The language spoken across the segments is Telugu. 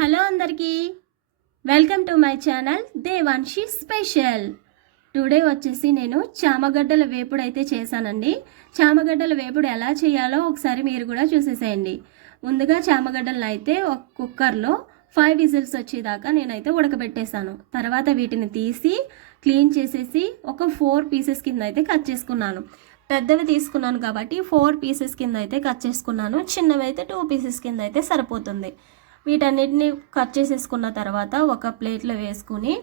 హలో అందరికీ welcome to my channel Devanshi special. Today వచ్చేసి నేను చామగడ్డల వేపుడు అయితే చేశానండి. చామగడ్డల వేపుడు ఎలా చేయాలో ఒకసారి మీరు కూడా చూసేసేయండి. ముందుగా చామగడ్డలను అయితే ఒక కుక్కర్లో 5 విజిల్స్ వచ్చేదాకా నేనైతే ఉడకబెట్టేశాను. తర్వాత వీటిని తీసి క్లీన్ చేసేసి ఒక 4 పీసెస్ కింద అయితే కట్ చేసుకున్నాను. పెద్దవి తీసుకున్నాను కాబట్టి 4 పీసెస్ కింద అయితే కట్ చేసుకున్నాను. చిన్నవి అయితే 2 పీసెస్ కింద అయితే సరిపోతుంది. వీటన్నిటిని కట్ చేసేసుకున్న తర్వాత ఒక ప్లేట్లో వేసుకుని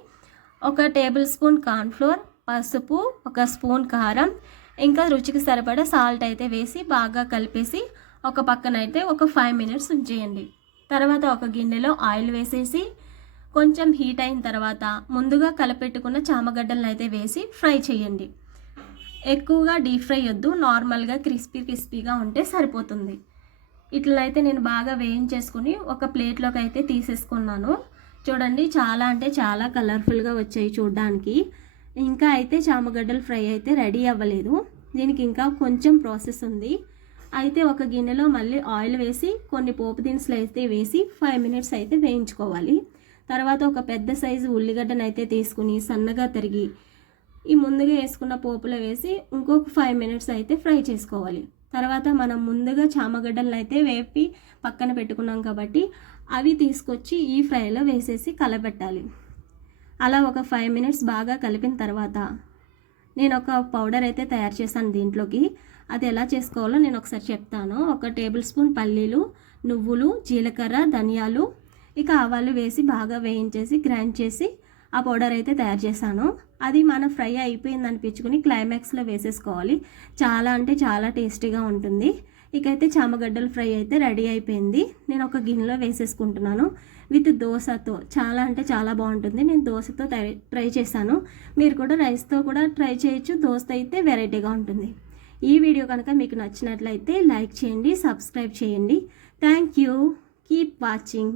1 టేబుల్ స్పూన్ కార్న్ఫ్లోర్, పసుపు, 1 స్పూన్ కారం, ఇంకా రుచికి సరిపడా సాల్ట్ అయితే వేసి బాగా కలిపేసి ఒక పక్కన అయితే ఒక 5 మినిట్స్ ఉంచేయండి. తర్వాత ఒక గిన్నెలో ఆయిల్ వేసేసి కొంచెం హీట్ అయిన తర్వాత ముందుగా కలిపెట్టుకున్న చామగడ్డలను అయితే వేసి ఫ్రై చేయండి. ఎక్కువగా డీప్ ఫ్రై వద్దు, నార్మల్గా క్రిస్పీగా ఉంటే సరిపోతుంది. ఇట్లా అయితే నేను బాగా వేయించేసుకుని ఒక ప్లేట్లోకి అయితే తీసేసుకున్నాను. చూడండి, చాలా అంటే చాలా కలర్ఫుల్గా వచ్చాయి చూడడానికి. ఇంకా అయితే చామగడ్డలు ఫ్రై అయితే రెడీ అవ్వలేదు, దీనికి ఇంకా కొంచెం ప్రాసెస్ ఉంది. అయితే ఒక గిన్నెలో మళ్ళీ ఆయిల్ వేసి కొన్ని పోపు దినుసులు అయితే వేసి 5 మినిట్స్ అయితే వేయించుకోవాలి. తర్వాత ఒక పెద్ద సైజు ఉల్లిగడ్డను అయితే తీసుకుని సన్నగా తరిగి ఈ ముందుగా వేసుకున్న పోపులో వేసి ఇంకొక 5 మినిట్స్ అయితే ఫ్రై చేసుకోవాలి. తర్వాత మనం ముందుగా చామగడ్డలను అయితే వేపి పక్కన పెట్టుకున్నాం కాబట్టి అవి తీసుకొచ్చి ఈ ఫ్రైలో వేసేసి కలబెట్టాలి. అలా ఒక 5 మినిట్స్ బాగా కలిపిన తర్వాత నేను ఒక పౌడర్ అయితే తయారు చేశాను దీంట్లోకి. అది ఎలా చేసుకోవాలో నేను ఒకసారి చెప్తాను. 1 టేబుల్ స్పూన్ పల్లీలు, నువ్వులు, జీలకర్ర, ధనియాలు, ఇక ఆవాలు వేసి బాగా వేయించేసి గ్రైండ్ చేసి ఆ పౌడర్ అయితే తయారు చేశాను. అది మన ఫ్రై అయిపోయింది అనిపించుకుని క్లైమాక్స్లో వేసేసుకోవాలి. చాలా అంటే చాలా టేస్టీగా ఉంటుంది. ఇకైతే చామగడ్డల ఫ్రై అయితే రెడీ అయిపోయింది. నేను ఒక గిన్నెలో వేసేసుకుంటున్నాను. విత్ దోశతో చాలా అంటే చాలా బాగుంటుంది. నేను దోశతో ట్రై చేశాను. మీరు కూడా రైస్తో కూడా ట్రై చేయొచ్చు. దోశ అయితే వెరైటీగా ఉంటుంది. ఈ వీడియో కనుక మీకు నచ్చినట్లయితే లైక్ చేయండి, సబ్స్క్రైబ్ చేయండి. Thank you. Keep watching.